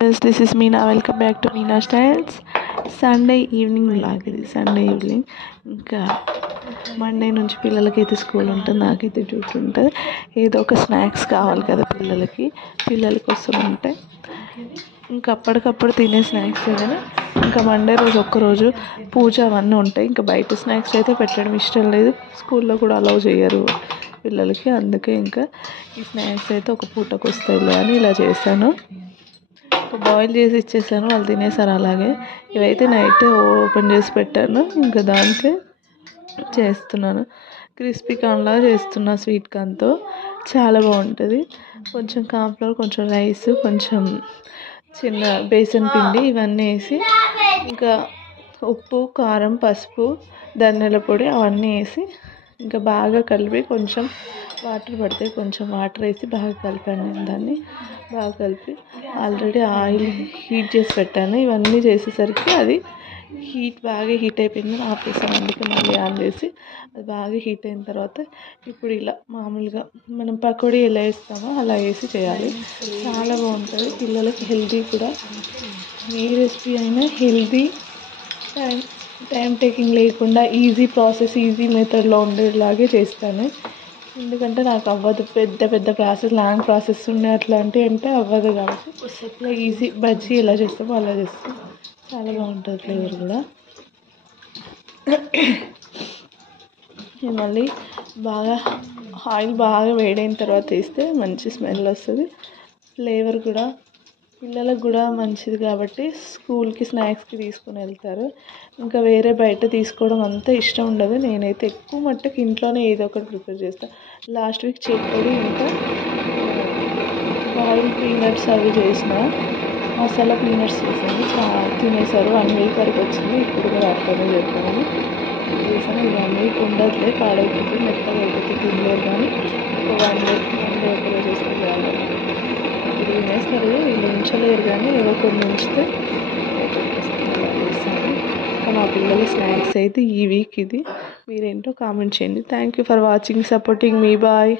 Yes, this is Meena. Welcome back to Meena Styles. Sunday evening లాగేది Sunday evening ఇంకా Monday నుంచి పిల్లలకైతే school ఉంటుంది, నాకైతే డ్యూటీ ఉంటుంది. ఏదో ఒక స్నాక్స్ కావాలి కదా పిల్లల కోసం ఉంటే ఇంకా అప్పటికప్పుడు తినే స్నాక్స్ కానీ ఇంకా మండే రోజు ఒక్కరోజు పూజ అవన్నీ ఉంటాయి. ఇంకా బయట స్నాక్స్ అయితే పెట్టడం ఇష్టం లేదు, స్కూల్లో కూడా అలౌ చేయరు పిల్లలకి. అందుకే ఇంకా ఈ స్నాక్స్ అయితే ఒక పూటకు వస్తాయిలే అని ఇలా చేశాను. బాయిల్ చేసి ఇచ్చేసాను, వాళ్ళు తినేసారు. అలాగే ఇవైతే నైట్ ఓపెన్ చేసి పెట్టాను, ఇంకా దానికే చేస్తున్నాను. క్రిస్పీ కార్న్లా చేస్తున్నా స్వీట్ కార్న్తో, చాలా బాగుంటుంది. కొంచెం కార్న్ఫ్లవర్, కొంచెం రైస్, కొంచెం చిన్న బేసన్ పిండి ఇవన్నీ వేసి ఇంకా ఉప్పు, కారం, పసుపు, ధనియాల పొడి అవన్నీ వేసి ఇంకా బాగా కలిపి కొంచెం వాటర్ పడితే కొంచెం వాటర్ వేసి బాగా కలిపాను. నేను దాన్ని బాగా కలిపి ఆల్రెడీ ఆయిల్ హీట్ చేసి పెట్టాను. ఇవన్నీ చేసేసరికి అది బాగా హీట్ అయిపోయింది, ఆపేసాను. అందుకే మళ్ళీ ఆన్ చేసి అది బాగా హీట్ అయిన తర్వాత ఇప్పుడు ఇలా మామూలుగా మనం పకోడీ ఎలా వేస్తామో అలా వేసి చేయాలి. చాలా బాగుంటుంది, పిల్లలకి హెల్తీ కూడా. ఏ రెసిపీ అయినా హెల్తీ, టైం టేకింగ్ లేకుండా ఈజీ ప్రాసెస్, ఈజీ మెథడ్లో ఉండేలాగే చేస్తాను. ఎందుకంటే నాకు అవ్వదు, పెద్ద పెద్ద ప్రాసెస్, లాంగ్ ప్రాసెస్ ఉన్నాయి అట్లాంటివి అంటే అవ్వదు. కాబట్టి ఇలా ఈజీ బజ్జీ ఎలా చేస్తామో అలా చేస్తాం, చాలా బాగుంటుంది ఫ్లేవర్ కూడా. మళ్ళీ బాగా ఆయిల్ బాగా వేడైన తర్వాత వేస్తే మంచి స్మెల్ వస్తుంది, ఫ్లేవర్ కూడా పిల్లలకు కూడా మంచిది. కాబట్టి స్కూల్కి స్నాక్స్కి తీసుకుని వెళ్తారు. ఇంకా వేరే బయట తీసుకోవడం అంత ఇష్టం ఉండదు. నేనైతే ఎక్కువ మట్టుకు ఇంట్లోనే ఏదో ఒకటి ప్రిపేర్ చేస్తాను. లాస్ట్ వీక్ చెక్కడి ఇంకా బాయిల్ పీనట్స్ అవి చేసిన, మసాలా పీనట్స్ చేసాను, తినేసారు. 1 వీక్ వరకు వచ్చింది. ఇప్పుడు కూడా అట్లనే చెప్పాను చేసాను. 1 వీక్ ఉండదులే, పాడైపోతుంది, మెత్తగా అయిపోతుంది, తినలేదు. కానీ ఒక 1 డే ఒకరోజు చేస్తే చాలా ఇప్పుడు తినేస్తారు. వీళ్ళు ఉంచలేరు కానీ ఏవో కొన్ని ఉంచితే చేస్తాను. మా పిల్లల స్నాక్స్ అయితే ఈ వీక్ ఇది. మీరేంటో కామెంట్ చేయండి. Thank you for watching, supporting మీ. బాయ్.